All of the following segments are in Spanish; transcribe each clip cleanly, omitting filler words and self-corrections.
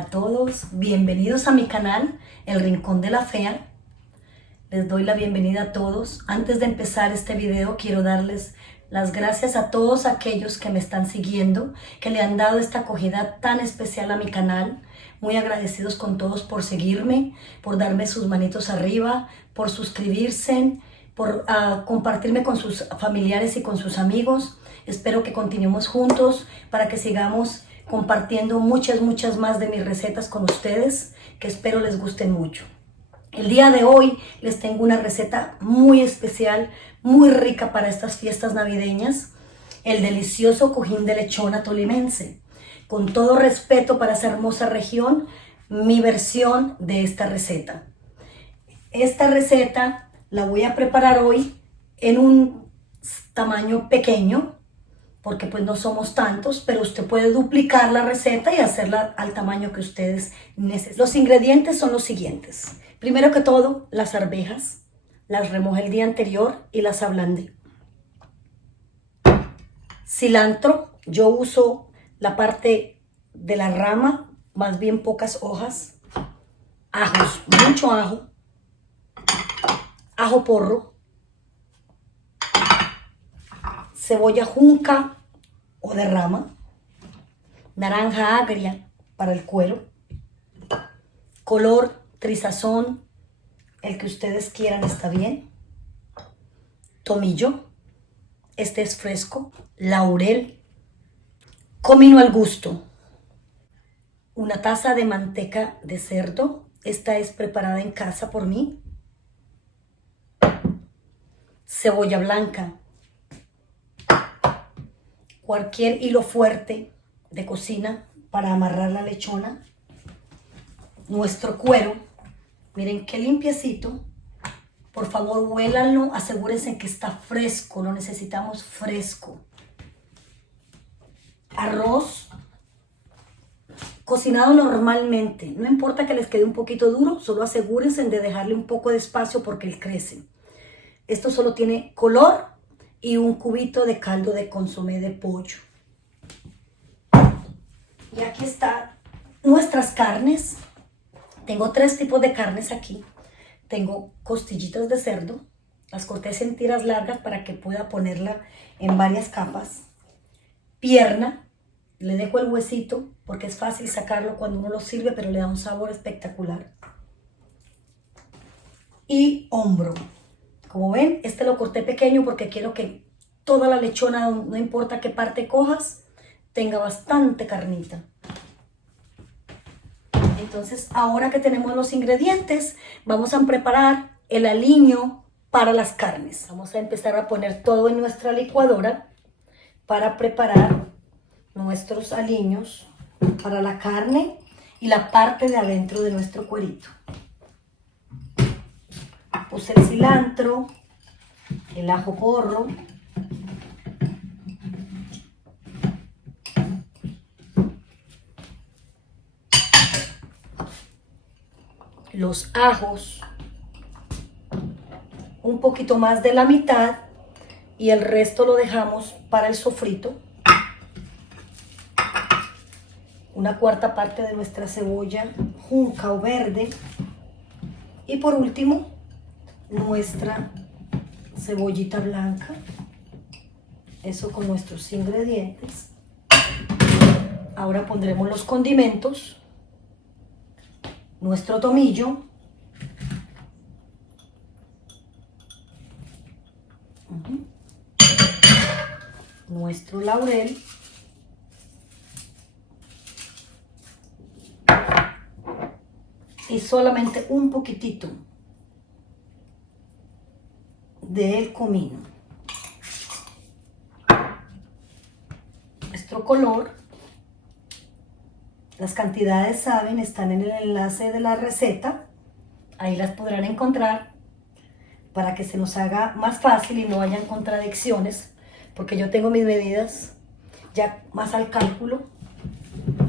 Hola a todos, bienvenidos a mi canal, El Rincón de la Fea. Les doy la bienvenida a todos. Antes de empezar este video quiero darles las gracias a todos aquellos que me están siguiendo, que le han dado esta acogida tan especial a mi canal. Muy agradecidos con todos por seguirme, por darme sus manitos arriba, por suscribirse, por compartirme con sus familiares y con sus amigos. Espero que continuemos juntos para que sigamos compartiendo muchas más de mis recetas con ustedes, que espero les gusten mucho. El día de hoy les tengo una receta muy especial, muy rica para estas fiestas navideñas, el delicioso cojín de lechona tolimense. Con todo respeto para esa hermosa región, mi versión de esta receta. Esta receta la voy a preparar hoy en un tamaño pequeño, porque pues no somos tantos, pero usted puede duplicar la receta y hacerla al tamaño que ustedes necesiten. Los ingredientes son los siguientes. Primero que todo, las arvejas. Las remojé el día anterior y las ablandé. Cilantro, yo uso la parte de la rama, más bien pocas hojas. Ajos, mucho ajo. Ajo porro. Cebolla junca o de rama, naranja agria para el cuero, color trizazón, el que ustedes quieran está bien, tomillo, este es fresco, laurel, comino al gusto, una taza de manteca de cerdo, esta es preparada en casa por mí, cebolla blanca, cualquier hilo fuerte de cocina para amarrar la lechona, nuestro cuero, miren qué limpiecito, por favor huélanlo, asegúrense que está fresco, lo necesitamos fresco, arroz cocinado normalmente, no importa que les quede un poquito duro, solo asegúrense de dejarle un poco de espacio porque él crece, esto solo tiene color y un cubito de caldo de consomé de pollo. Y aquí están nuestras carnes. Tengo 3 tipos de carnes aquí. Tengo costillitas de cerdo. Las corté en tiras largas para que pueda ponerla en varias capas. Pierna. Le dejo el huesito porque es fácil sacarlo cuando uno lo sirve, pero le da un sabor espectacular. Y hombro. Como ven, este lo corté pequeño porque quiero que toda la lechona, no importa qué parte cojas, tenga bastante carnita. Entonces, ahora que tenemos los ingredientes, vamos a preparar el aliño para las carnes. Vamos a empezar a poner todo en nuestra licuadora para preparar nuestros aliños para la carne y la parte de adentro de nuestro cuerito. Puse el cilantro, el ajo porro, los ajos, un poquito más de la mitad y el resto lo dejamos para el sofrito. Una cuarta parte de nuestra cebolla junca o verde y por último nuestra cebollita blanca, eso con nuestros ingredientes. Ahora pondremos los condimentos, nuestro tomillo, nuestro laurel, y solamente un poquitito del comino. Nuestro color, las cantidades saben, están en el enlace de la receta, ahí las podrán encontrar para que se nos haga más fácil y no hayan contradicciones, porque yo tengo mis medidas ya más al cálculo,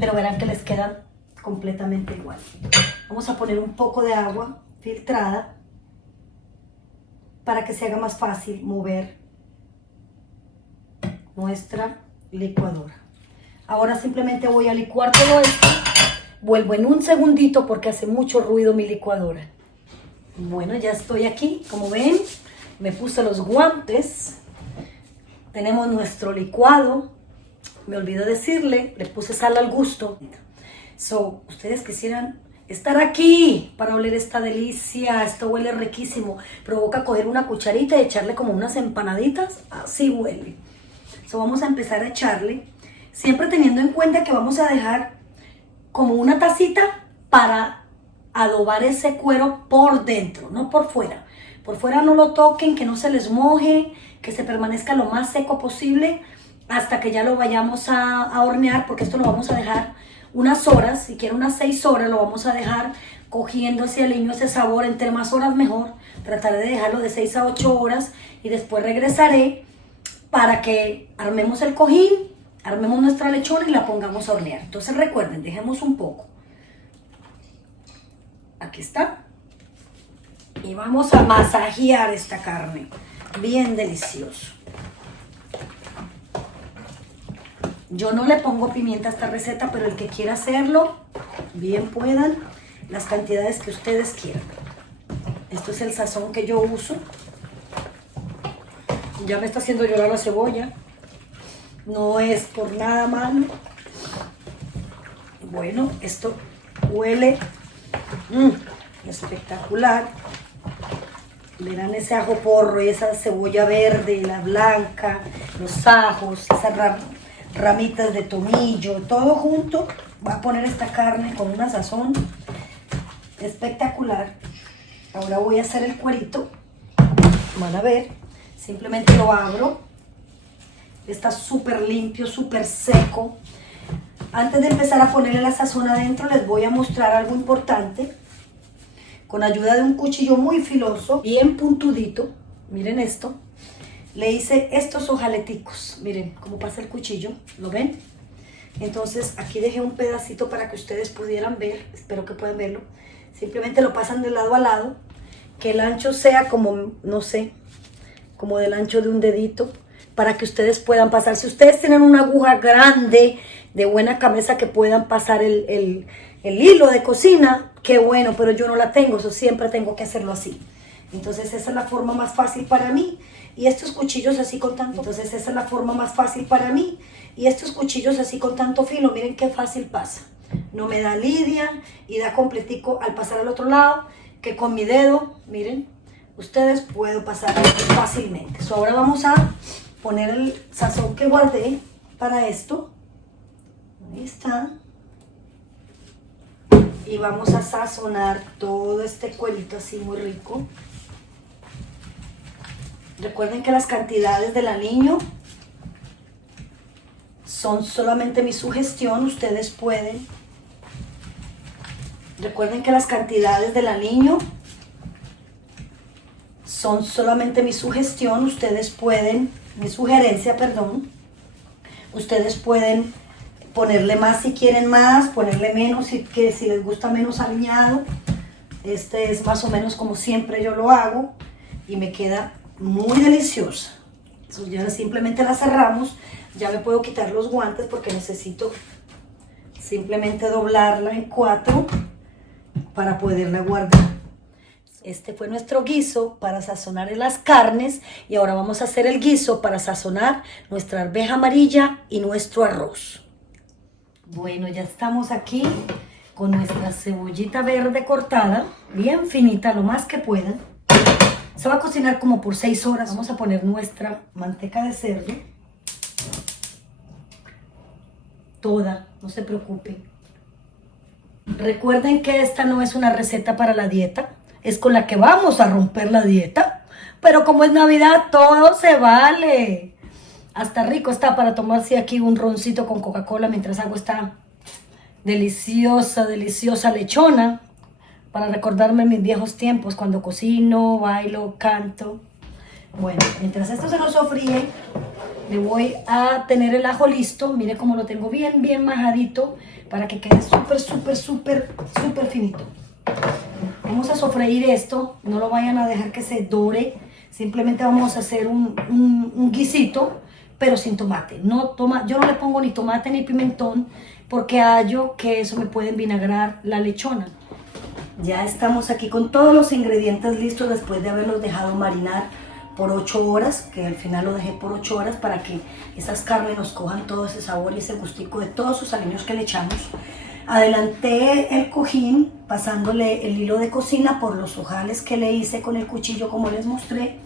pero verán que les quedan completamente igual. Vamos a poner un poco de agua filtrada para que se haga más fácil mover nuestra licuadora. Ahora simplemente voy a licuar todo esto Vuelvo en un segundito porque hace mucho ruido mi licuadora. Bueno, ya estoy aquí, como ven, me puse los guantes. Tenemos nuestro licuado. Me olvidé decirle, le puse sal al gusto. Ustedes quisieran estar aquí para oler esta delicia. Esto huele riquísimo. Provoca coger una cucharita y echarle como unas empanaditas. Así huele. Vamos a empezar a echarle, siempre teniendo en cuenta que vamos a dejar como una tacita para adobar ese cuero por dentro, no por fuera. Por fuera no lo toquen, que no se les moje, que se permanezca lo más seco posible hasta que ya lo vayamos a hornear, porque esto lo vamos a dejar unas horas, si quieren unas 6 horas, lo vamos a dejar cogiendo ese aliño, ese sabor. Entre más horas mejor. Trataré de dejarlo de 6 a 8 horas y después regresaré para que armemos el cojín, armemos nuestra lechona y la pongamos a hornear. Entonces recuerden, dejemos un poco. Aquí está. Y vamos a masajear esta carne. Bien delicioso. Yo no le pongo pimienta a esta receta, pero el que quiera hacerlo, bien puedan, las cantidades que ustedes quieran. Esto es el sazón que yo uso. Ya me está haciendo llorar la cebolla. No es por nada malo. Bueno, esto huele espectacular. Verán ese ajo porro y esa cebolla verde, la blanca, los ajos, esas ramitas de tomillo, todo junto. Voy a poner esta carne con una sazón espectacular. Ahora voy a hacer el cuerito. Van a ver. Simplemente lo abro. Está súper limpio, súper seco. Antes de empezar a ponerle la sazón adentro, les voy a mostrar algo importante. Con ayuda de un cuchillo muy filoso, bien puntudito. Miren esto. Le hice estos ojaleticos. Miren cómo pasa el cuchillo. ¿Lo ven? Entonces aquí dejé un pedacito para que ustedes pudieran ver. Espero que puedan verlo. Simplemente lo pasan de lado a lado. Que el ancho sea como, no sé, como del ancho de un dedito, para que ustedes puedan pasar. Si ustedes tienen una aguja grande, de buena cabeza, que puedan pasar el hilo de cocina, qué bueno, pero yo no la tengo, eso siempre tengo que hacerlo así. Entonces esa es la forma más fácil para mí. Y estos cuchillos así con tanto, filo, miren qué fácil pasa. No me da lidia y da completico al pasar al otro lado, que con mi dedo, miren, ustedes puedo pasar fácilmente. Ahora vamos a poner el sazón que guardé para esto. Ahí está. Y vamos a sazonar todo este cuerito así muy rico. Recuerden que las cantidades del aliño son solamente mi sugestión. Ustedes pueden. Recuerden que las cantidades del aliño son solamente mi sugestión. Ustedes pueden, mi sugerencia, perdón. Ustedes pueden ponerle más si quieren más, ponerle menos si les gusta menos aliñado. Este es más o menos como siempre yo lo hago y me queda muy deliciosa. Entonces ya simplemente la cerramos. Ya me puedo quitar los guantes porque necesito simplemente doblarla en 4 para poderla guardar. Este fue nuestro guiso para sazonar en las carnes y ahora vamos a hacer el guiso para sazonar nuestra arveja amarilla y nuestro arroz. Bueno, ya estamos aquí con nuestra cebollita verde cortada, bien finita, lo más que puedan. Se va a cocinar como por 6 horas. Vamos a poner nuestra manteca de cerdo. Toda, no se preocupen. Recuerden que esta no es una receta para la dieta, es con la que vamos a romper la dieta. Pero como es Navidad, todo se vale. Hasta rico está para tomarse aquí un roncito con Coca-Cola mientras hago esta deliciosa, deliciosa lechona. Para recordarme mis viejos tiempos cuando cocino, bailo, canto. Bueno, mientras esto se nos sofríe, le voy a tener el ajo listo. Mire cómo lo tengo bien, bien majadito para que quede súper, súper, súper, súper finito. Vamos a sofreír esto, no lo vayan a dejar que se dore. Simplemente vamos a hacer un guisito, pero sin tomate. Yo no le pongo ni tomate ni pimentón porque hallo que eso me puede envinagrar la lechona. Ya estamos aquí con todos los ingredientes listos después de haberlos dejado marinar por 8 horas, que al final lo dejé por 8 horas para que esas carnes nos cojan todo ese sabor y ese gustico de todos sus aliños que le echamos. Adelanté el cojín pasándole el hilo de cocina por los ojales que le hice con el cuchillo como les mostré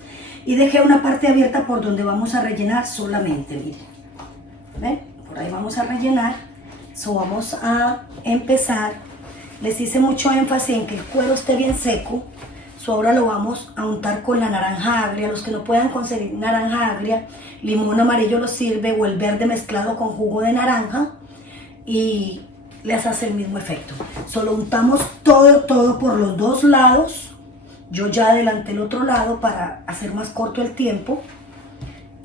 y dejé una parte abierta por donde vamos a rellenar solamente, miren. ¿Ven? Por ahí vamos a rellenar. Vamos a empezar. Les hice mucho énfasis en que el cuero esté bien seco. Ahora lo vamos a untar con la naranja agria. Los que no puedan conseguir naranja agria, limón amarillo lo sirve, o el verde mezclado con jugo de naranja y les hace el mismo efecto. Solo untamos todo por los dos lados. Yo ya adelanté el otro lado para hacer más corto el tiempo.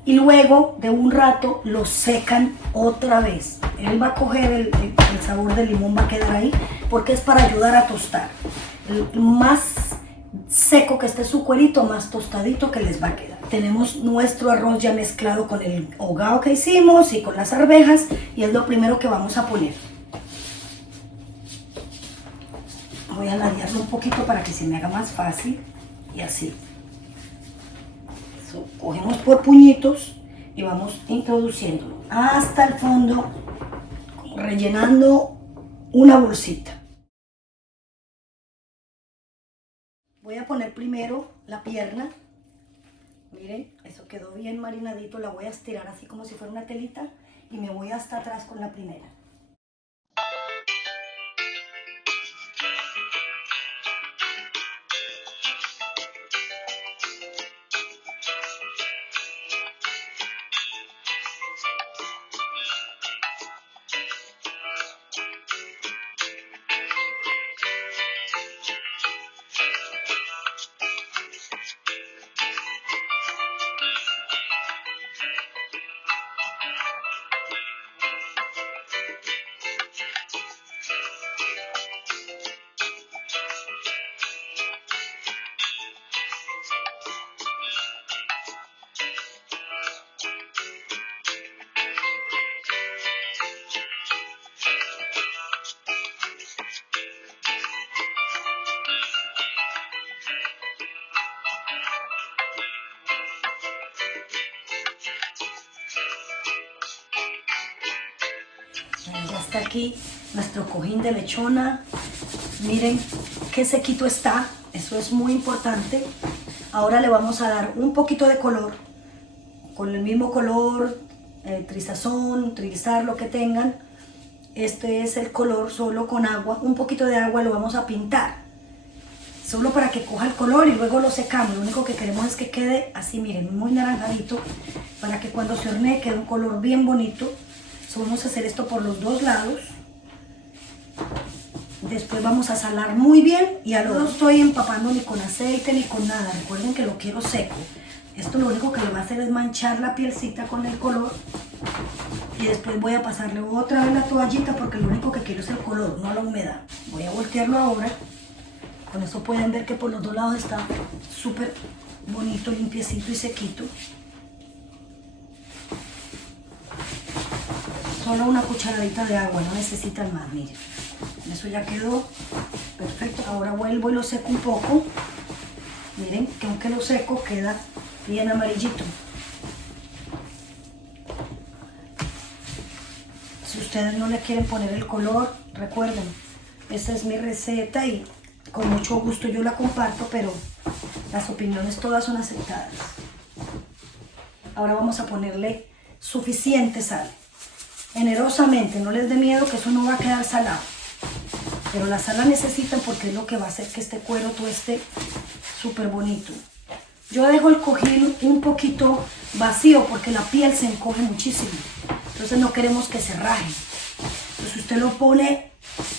Y luego de un rato lo secan otra vez. Él va a coger el sabor del limón, va a quedar ahí porque es para ayudar a tostar. El más seco que esté su cuerito, más tostadito que les va a quedar. Tenemos nuestro arroz ya mezclado con el hogao que hicimos y con las arvejas y es lo primero que vamos a poner. Voy a ladearlo un poquito para que se me haga más fácil y así. Cogemos por puñitos y vamos introduciéndolo hasta el fondo, rellenando una bolsita. Voy a poner primero la pierna. Miren, eso quedó bien marinadito. La voy a estirar así como si fuera una telita y me voy hasta atrás con la primera. Ya está aquí nuestro cojín de lechona. Miren qué sequito está, eso es muy importante. Ahora le vamos a dar un poquito de color, con el mismo color, trizazón, trizar, lo que tengan. Este es el color solo con agua, un poquito de agua lo vamos a pintar. Solo para que coja el color y luego lo secamos. Lo único que queremos es que quede así, miren, muy naranjadito, para que cuando se hornee quede un color bien bonito. Vamos a hacer esto por los dos lados. Después vamos a salar muy bien y ahora no estoy empapando ni con aceite ni con nada. Recuerden que lo quiero seco. Esto lo único que le va a hacer es manchar la pielcita con el color. Y después voy a pasarle otra vez la toallita porque lo único que quiero es el color, no la humedad. Voy a voltearlo ahora. Con eso pueden ver que por los dos lados está súper bonito, limpiecito y sequito. Solo una cucharadita de agua, no necesitan más, miren. Eso ya quedó perfecto. Ahora vuelvo y lo seco un poco. Miren que aunque lo seco queda bien amarillito. Si ustedes no le quieren poner el color, recuerden, esta es mi receta y con mucho gusto yo la comparto, pero las opiniones todas son aceptadas. Ahora vamos a ponerle suficiente sal. Generosamente, no les dé miedo que eso no va a quedar salado. Pero la sal la necesitan porque es lo que va a hacer que este cuero tueste súper bonito. Yo dejo el cojín un poquito vacío porque la piel se encoge muchísimo. Entonces no queremos que se raje. Entonces usted lo pone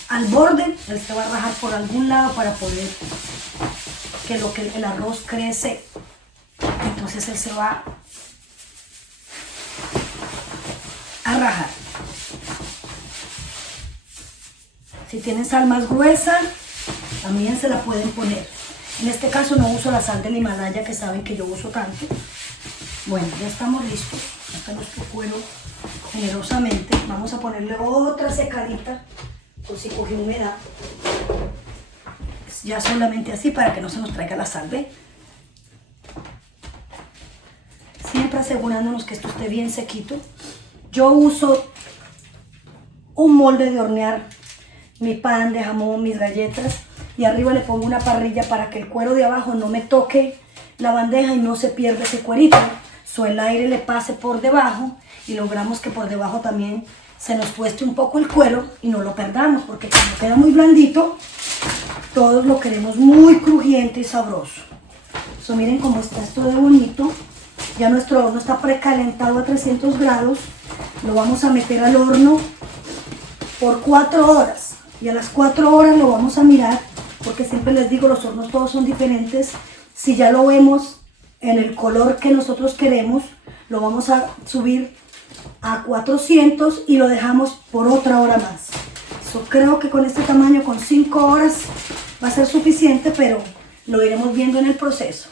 al borde, él se va a rajar por algún lado para poder que el arroz crece. Entonces él se va a rajar. Si tienen sal más gruesa, también se la pueden poner. En este caso no uso la sal del Himalaya, que saben que yo uso tanto. Bueno, ya estamos listos. gusta nuestro cuero generosamente. Vamos a ponerle otra secadita por si coge humedad. Ya solamente así para que no se nos traiga la sal, ¿ve? Siempre asegurándonos que esto esté bien sequito. Yo uso un molde de hornear mi pan de jamón, mis galletas, y arriba le pongo una parrilla para que el cuero de abajo no me toque la bandeja y no se pierda ese cuerito. El aire le pase por debajo y logramos que por debajo también se nos tueste un poco el cuero y no lo perdamos, porque cuando queda muy blandito, todos lo queremos muy crujiente y sabroso. Miren cómo está esto de bonito. Ya nuestro horno está precalentado a 300 grados. Lo vamos a meter al horno por 4 horas. Y a las 4 horas lo vamos a mirar, porque siempre les digo, los hornos todos son diferentes. Si ya lo vemos en el color que nosotros queremos, lo vamos a subir a 400 y lo dejamos por otra hora más. Creo que con este tamaño, con 5 horas, va a ser suficiente, pero lo iremos viendo en el proceso.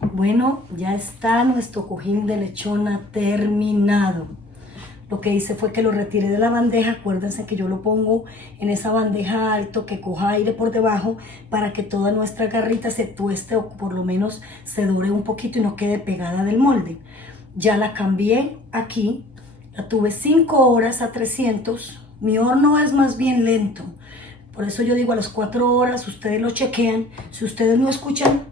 Bueno, ya está nuestro cojín de lechona terminado. Lo que hice fue que lo retiré de la bandeja. Acuérdense que yo lo pongo en esa bandeja alto que coja aire por debajo para que toda nuestra garrita se tueste o por lo menos se dore un poquito y no quede pegada del molde. Ya la cambié aquí, la tuve 5 horas a 300. Mi horno es más bien lento, por eso yo digo a las 4 horas, ustedes lo chequean. Si ustedes no escuchan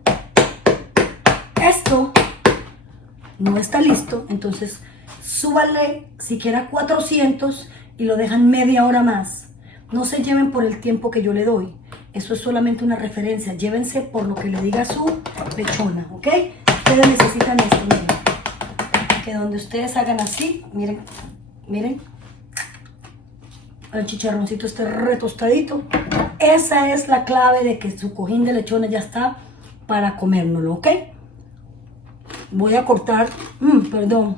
esto, no está listo, entonces súbanle siquiera 400 y lo dejan media hora más. No se lleven por el tiempo que yo le doy, eso es solamente una referencia. Llévense por lo que le diga su lechona, ¿ok? Ustedes necesitan esto, miren. Que donde ustedes hagan así, miren, miren, el chicharroncito esté retostadito. Esa es la clave de que su cojín de lechona ya está para comérnoslo, ¿ok? Voy a cortar, perdón.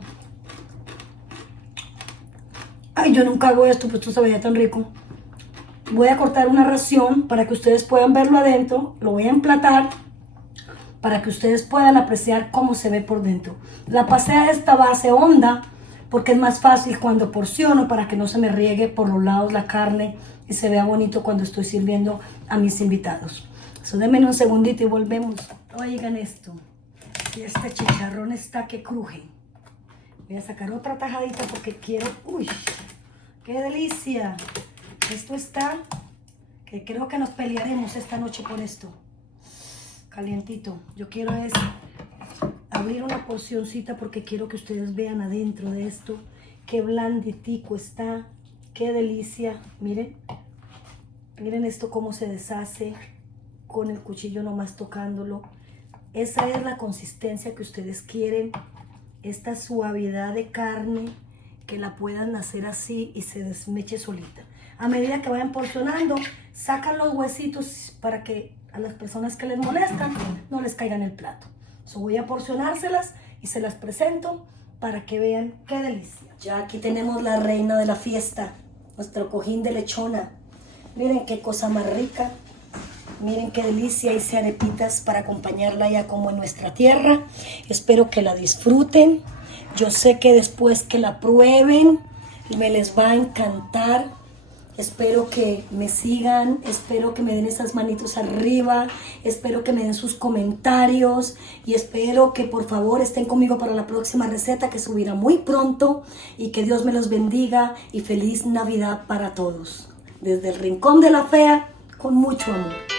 Ay, yo nunca hago esto, pero esto se veía tan rico. Voy a cortar una ración para que ustedes puedan verlo adentro. Lo voy a emplatar para que ustedes puedan apreciar cómo se ve por dentro. La pasé a esta base honda porque es más fácil cuando porciono, para que no se me riegue por los lados la carne y se vea bonito cuando estoy sirviendo a mis invitados. Denme un segundito y volvemos. Oigan esto. Y este chicharrón está que cruje. Voy a sacar otra tajadita porque quiero... ¡Uy! ¡Qué delicia! Esto está... que creo que nos pelearemos esta noche por esto. Calientito. Yo quiero abrir una porcioncita porque quiero que ustedes vean adentro de esto. Qué blanditico está. Qué delicia. Miren. Miren esto cómo se deshace con el cuchillo nomás tocándolo. Esa es la consistencia que ustedes quieren. Esta suavidad de carne, que la puedan hacer así y se desmeche solita. A medida que vayan porcionando, sacan los huesitos para que a las personas que les molestan no les caigan el plato. Voy a porcionárselas y se las presento para que vean qué delicia. Ya aquí tenemos la reina de la fiesta, nuestro cojín de lechona. Miren qué cosa más rica. Miren qué delicia, hice arepitas para acompañarla ya como en nuestra tierra. Espero que la disfruten. Yo sé que después que la prueben me les va a encantar. Espero que me sigan, espero que me den esas manitos arriba, espero que me den sus comentarios y espero que por favor estén conmigo para la próxima receta que subirá muy pronto, y que Dios me los bendiga y feliz Navidad para todos. Desde el Rincón de la Fea, con mucho amor.